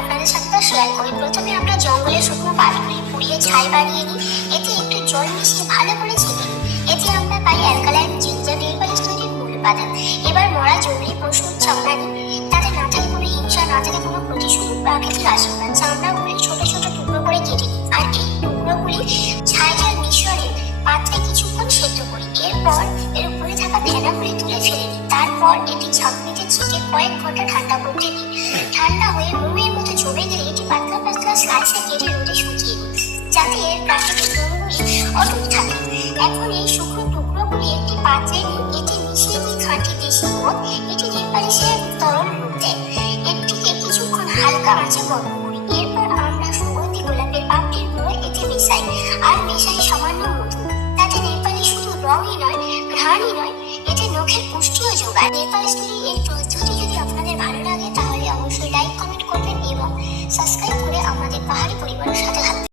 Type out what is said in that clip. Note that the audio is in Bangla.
আপনাদের সাথে তা শেয়ার করি। প্রথমে আমরা জঙ্গলের শুকনো পাতগুলি পুড়িয়ে ছাই বানিয়ে নিই। এতে একটু জল মিশিয়ে ভালো করে ছেঁকে নিই। এতে আমরা পাই অ্যালকালাইন জিঞ্জার নেল পালিশ তৈরির মূল উপাদান। এবার মরা জঙ্গলি পশুর চামড়া নিই। তাতে না থাকে কোনো হিংসা, না থাকে কোনো প্রতিশোধ, প্রাকৃতিক আশীর্বাদ। চামড়াগুলি ছোট ছোট টুকরো করে কেটে নিই। আর এই টুকরোগুলি ছাই জল মিশ্রণে পাত্রে কিছুক্ষণ সেদ্ধ করি। এরপর এর উপরে থাকা ফেনাগুলি তুলে ফেলে নিই। তারপর এটি ছাঁকনিতে ছেঁকে কয়েক ঘন্টা ঠান্ডা করতে দিই। ঠান্ডা হয়ে মোমের মতো জমে গেলে এটি পাতলা পাতলা স্লাইসে কেটে রোদে শুকিয়ে নিই, যাতে এর প্রাকৃতিক গুণগুলি অটুট থাকে। এখন এই শুকনো টুকরোগুলি একটি পাত্রে নিই। এতে মিশিয়ে দিই খাঁটি দেশি মদ। এটি নেল পালিশের তরল রূপ দেয়। এটিকে কিছুক্ষণ হালকা আঁচে গরম করি। এরপর আমরা সুগন্ধি গোলাপের পাপড়ির গুঁড়ো এতে মেশাই, আর মেশাই সামান্য মধু। তাতে নেল পালিশ শুধু রঙই নয়, ঘ্রাণই নয়, এতে নখের পুষ্টিও যোগায়। নেল পালিশ তৈরির এই পদ্ধতি যদি আপনাদের ভালো লাগে তাহলে অবশ্যই লাইক, কমেন্ট করবেন এবং সাবস্ক্রাইব করে আমাদের পাহাড়ি পরিবারের সাথে